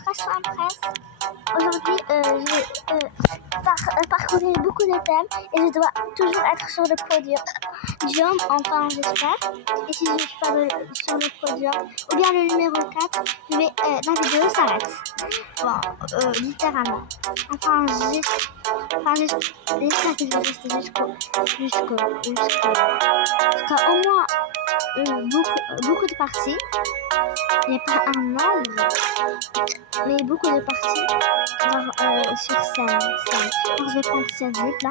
concentration impresse. Aujourd'hui, je vais parcourir beaucoup de thèmes et je dois toujours être sur le podium, enfin j'espère. Et si je suis pas sur le podium, ou bien le numéro 4, la vidéo s'arrête. Bon, littéralement. Enfin, j'espère que je vais rester jusqu'à au moins beaucoup de parties. Il n'y a pas un nombre, mais beaucoup de parties sur scène. Alors, je vais prendre cette jupe là.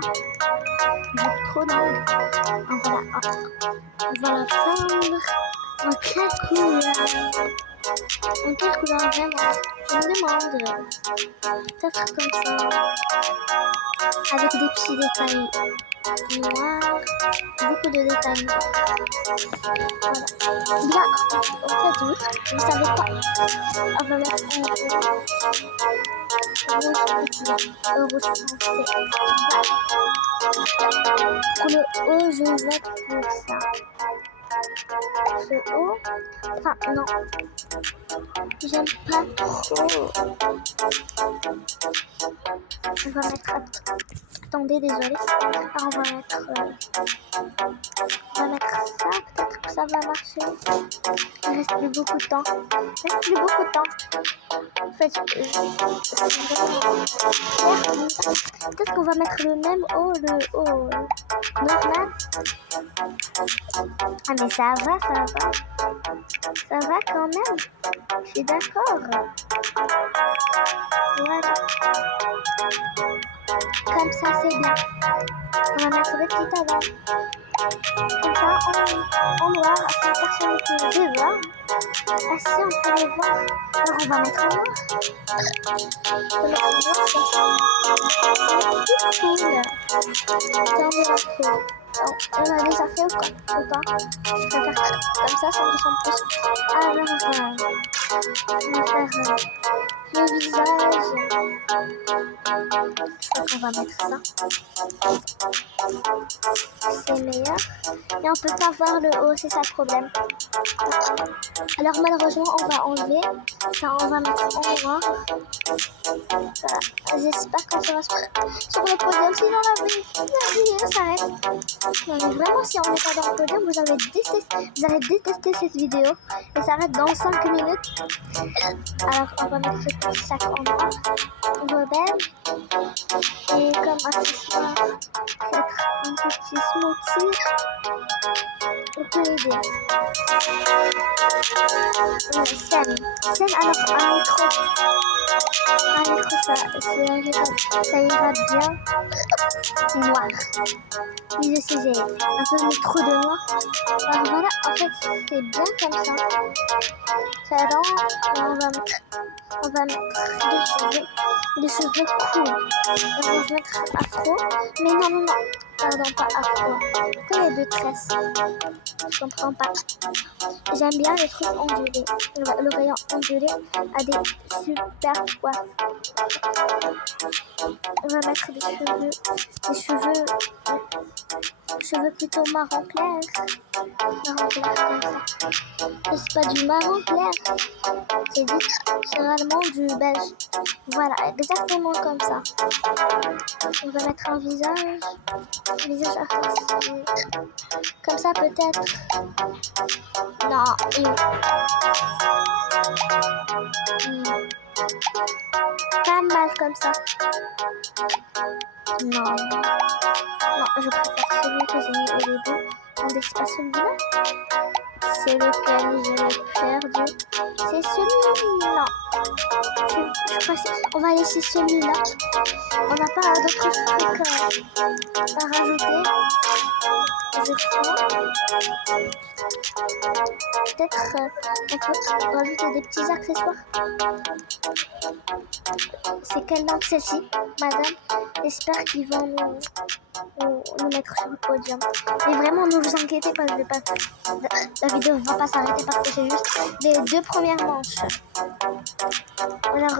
Jupe trop longue. On va la prendre en quelle couleur? En quelle couleur vraiment? Je me demande. Peut-être comme ça. Avec des petits détails noirs. Beaucoup de détails noirs. Voilà. Là, en fait, vous savez quoi? On va mettre rouge foncé. Pour le haut, je vote pour ça. Ce haut, enfin non, j'aime pas trop. On va mettre, attendez, désolé. Alors on va mettre ça, peut-être que ça va marcher. Il reste plus beaucoup de temps. En fait, peut-être qu'on va mettre le même haut, le haut normal. Ah mais ça va quand même. Je suis d'accord. Voilà. Comme ça c'est bien. On va mettre des petits talons. Comme ça en noir, afin que personne ne peut les voir. Ah si, on peut les voir. Alors on va mettre en noir. On va mettre en noir comme ça. C'est cool. Dans de la peau. On a déjà fait ou pas? Je préfère comme ça me ressemble plus. Alors, on va faire le visage. Je crois qu'on va mettre ça. C'est meilleur. Et on peut pas voir le haut, c'est ça le problème. Alors malheureusement, on va enlever. Ça, on va mettre en noir. Voilà. J'espère qu'on sera sur le podium. Sinon la vidéo s'arrête. Non, mais vraiment, si on n'est pas dans le podium, vous allez détester cette vidéo. Et ça arrête dans 5 minutes. Alors, on va mettre chaque endroit. Rebelle. Et comme accessoire, peut-être un petit smoothie. Aucune idée. Scène, alors un micro. Ça ira bien. Noir. Mais aussi j'ai un peu le micro de noir. Alors voilà, en fait c'est bien comme ça. Ça rend, on va mettre des cheveux cool. On va mettre afro. Mais non. Pardon, pas afro. Pourquoi il y a deux tresses? Je comprends pas. J'aime bien les trucs ondulés. Le rayon ondulé a des super coiffes. On va mettre des cheveux plutôt marron clair. Marron clair comme ça. Et c'est pas du marron clair. C'est généralement du beige. Voilà, exactement comme ça. On va mettre un visage artistique. Comme ça peut-être. Non, pas mal comme ça. Non, je préfère celui que j'ai mis au début. Attendez, c'est pas celui-là. C'est lequel je l'ai perdu. C'est celui-là. Je crois que on va laisser celui-là. On n'a pas d'autres trucs à rajouter. Je crois. Peut-être on peut rajouter des petits accessoires. C'est quelle langue celle-ci, madame? J'espère qu'ils vont nous mettre sur le podium. Mais vraiment, ne vous inquiétez pas, la vidéo ne va pas s'arrêter parce que c'est juste les 2 premières manches. Alors,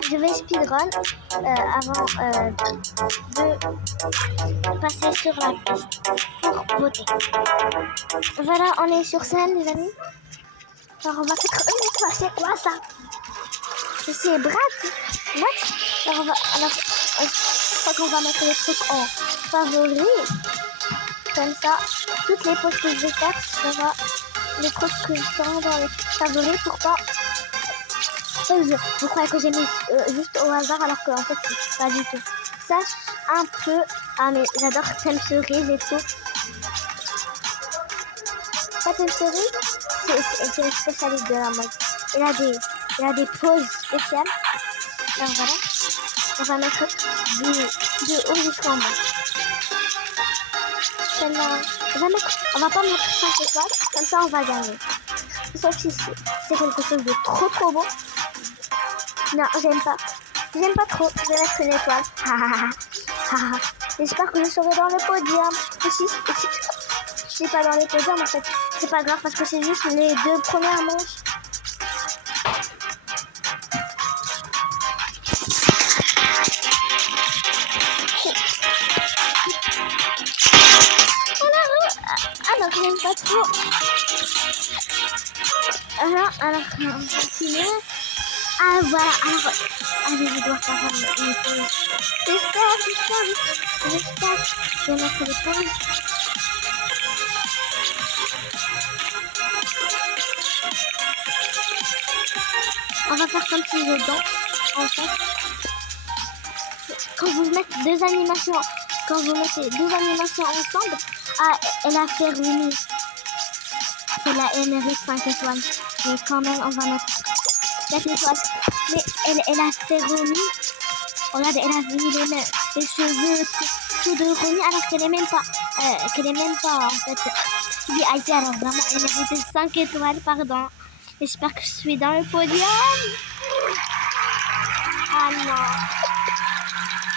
je vais speedrun avant de passer sur la piste pour voter. Voilà, on est sur scène, les amis. Alors, on va peut-être... c'est quoi ça? C'est Braque. Alors, je crois qu'on va mettre les trucs en favoris. Comme ça, toutes les poses que je vais faire sera les trucs que je sens dans les favoris. Pourquoi vous croyez que j'ai mis juste au hasard alors qu'en fait, c'est pas du tout. Ça, un peu. Ah, mais j'adore thème cerise et tout. Pas thème cerise, c'est le spécialiste de la mode. Il a des poses spéciales. Alors voilà. On va mettre de haut jusqu'en bas. Celle-là, on va pas mettre 5 étoiles, comme ça on va gagner. Sauf si c'est quelque chose de trop beau. Non, j'aime pas. J'aime pas trop. Je vais mettre une étoile. J'espère que je serai dans le podium. Et si je suis pas dans le podium, en fait, c'est pas grave parce que c'est juste les 2 premières manches. Alors, j'aime pas trop. Alors, on va continuer. Ah, voilà. Alors, allez, je dois faire une pause. J'espère. Je vais mettre les pauses. On va faire comme si je danse, en fait. Quand vous mettez deux animations ensemble, elle a fait remis. Elle mérite 5 étoiles. Mais quand même, on va mettre 4 étoiles. Mais elle a fait remis. Regarde, elle a mis les cheveux tout de remis alors qu'elle est même pas en fait VIP. Alors vraiment, elle mérite 5 étoiles, pardon. J'espère que je suis dans le podium. Ah non.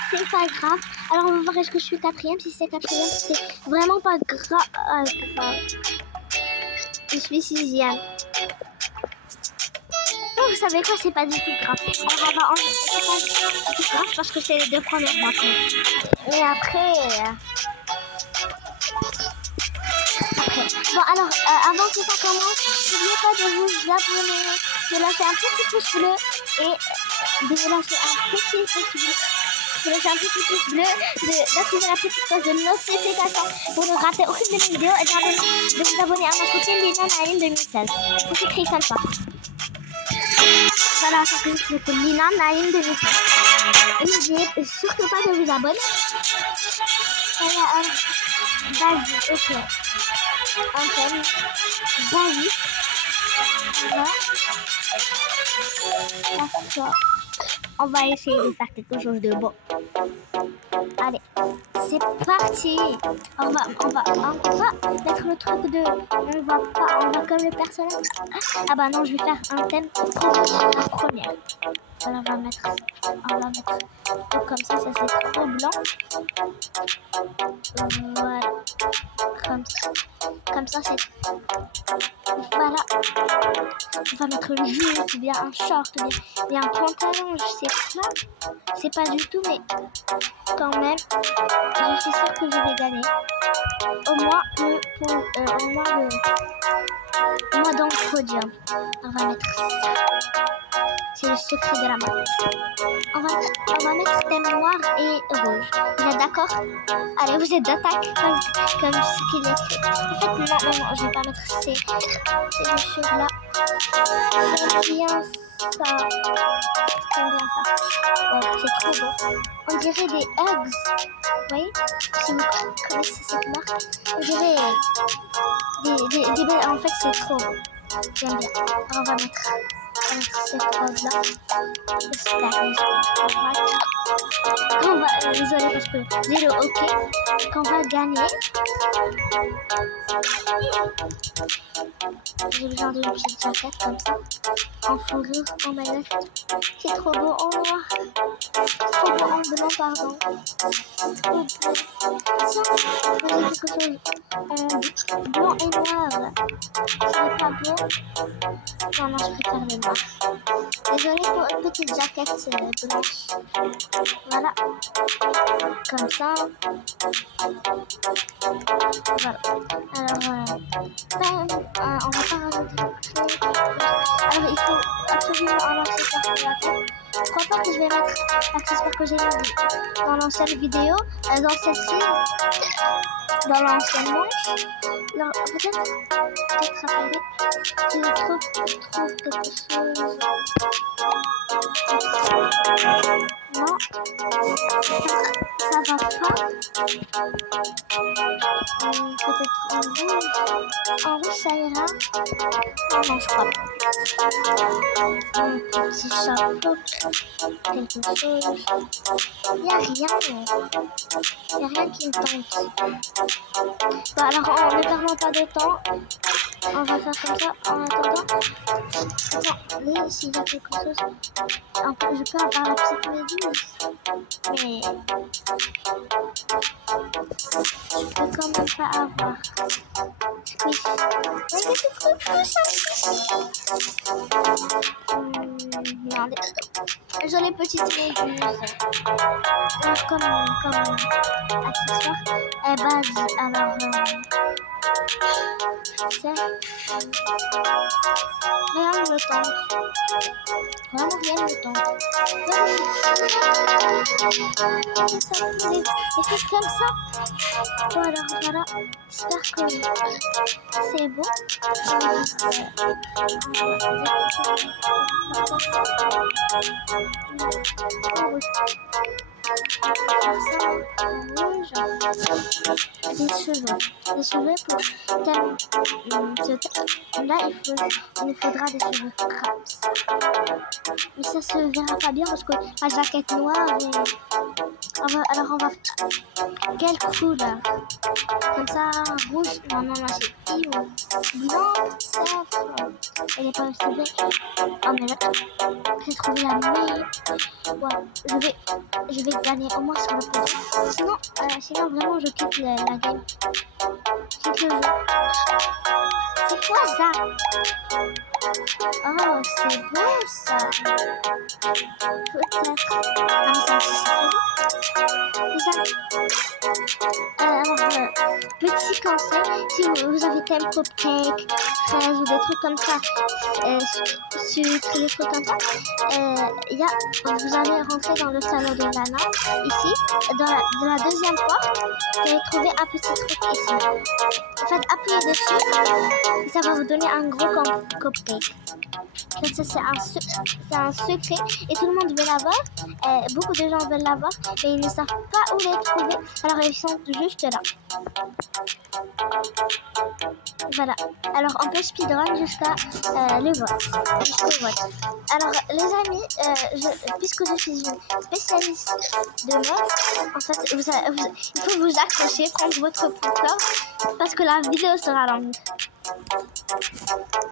C'est pas grave. Alors on va voir est-ce que je suis 4e. Si c'est 4e, c'est vraiment pas grave. Je suis 6e. Oh, vous savez quoi, c'est pas du tout grave. Alors on va enlever. C'est pas du tout grave parce que c'est les 2 premières manches. Mais après. Bon alors, avant que ça commence, n'oubliez pas de vous abonner, de lâcher un petit pouce bleu et de lâcher un petit pouce bleu. D'activer la petite cloche de notification pour ne rater aucune de mes vidéos et de vous abonner à ma copine Lina Naïm 2016. Ça s'écrit comme ça. Voilà, ça s'écrit Lina Naïm 2016. Et n'oubliez surtout pas de vous abonner. Vas-y, ok. Antenne. Vas-y. Voilà. D'accord. On va essayer de faire quelque chose de bon. Allez, c'est parti. On va mettre le truc de... On va comme le personnage. Ah bah non, je vais faire un thème la première. Alors on va mettre comme ça c'est trop blanc. Voilà. Comme ça c'est... Voilà. On va mettre une jupe, ou bien un short, ou bien un pantalon, je sais pas. C'est pas du tout, mais quand même, je suis sûre que je vais gagner. Au moins dans le podium. On va mettre ça. C'est le secret de la mode. On va mettre thème noir et rouge. Vous êtes d'accord? Allez, vous êtes d'attaque comme ce qu'il est écrit. En fait, non, je vais pas mettre ces choses-là. J'aime bien ça. Oh, c'est trop beau. On dirait des Hugs. Vous voyez? Si vous connaissez cette marque, on dirait des belles. En fait, c'est trop beau. J'aime bien. Alors, on va mettre cette rose-là. Désolé parce que j'ai le OK. Qu'on va gagner. J'ai besoin d'une petite jaquette comme ça. En fourrure, en maillot. C'est trop beau en noir. Trop beau en blanc, pardon. C'est trop beau. Tiens, je faisais quelque chose en blanc et noir. C'est pas beau. Non, je préfère le noir. Désolée pour une petite jaquette blanche. Voilà. Comme ça. Voilà. Alors, on va pas rajouter quelque chose. Alors il faut absolument un accessoire pour la tête. Je crois pas que je vais mettre l'accessoire que j'ai mis dans l'ancienne vidéo, dans celle-ci, dans l'ancienne manche. Alors peut-être attendez, je trouve quelque chose. Non, ça va pas. Peut-être en rouge. En rouge ça ira. Oh non, je crois pas. Un petit chapeau, quelque chose. Il n'y a rien. Il n'y a rien qui me tente. Bon, alors en ne perdant pas de temps, on va faire comme ça en attendant. Attendez, s'il y a quelque chose. Je peux avoir la petite méduse. Mais je peux quand même pas avoir. Oui. Mais c'est trop non, j'en ai petite méduse. Alors comme accessoire, base. Alors, c'est rien ne me tente. Vraiment rien ne me tente. Et c'est comme ça. Bon alors voilà. J'espère que c'est beau. Des cheveux pour là il nous faudra des cheveux craps, mais ça se verra pas bien parce que ma jaquette noire et alors on va quelle couleur comme ça, rouge, non c'est blanc, peut-être elle est pas aussi belle. Oh mais là j'ai trouvé la meilleure. Ouais, je vais gagner au moins sur le podium. Sinon vraiment je quitte la game. Je quitte le jeu. C'est quoi ça? Oh, c'est beau ça. Peut-être. Ah, ça alors, petit conseil, si vous avez thème cupcake, fraises ou des trucs comme ça, sucre, des trucs comme ça, vous allez rentrer dans le salon de Lana, ici, dans la deuxième porte, vous allez trouver un petit truc ici. Faites appuyer dessus, et ça va vous donner un gros cupcake. Ça, c'est un secret et tout le monde veut l'avoir. Beaucoup de gens veulent l'avoir, mais ils ne savent pas où les trouver. Alors ils sont juste là. Voilà. Alors on peut speedrun jusqu'à le vote. Alors les amis, puisque je suis une spécialiste de mode, en fait, il faut vous accrocher, prendre votre popcorn parce que la vidéo sera longue.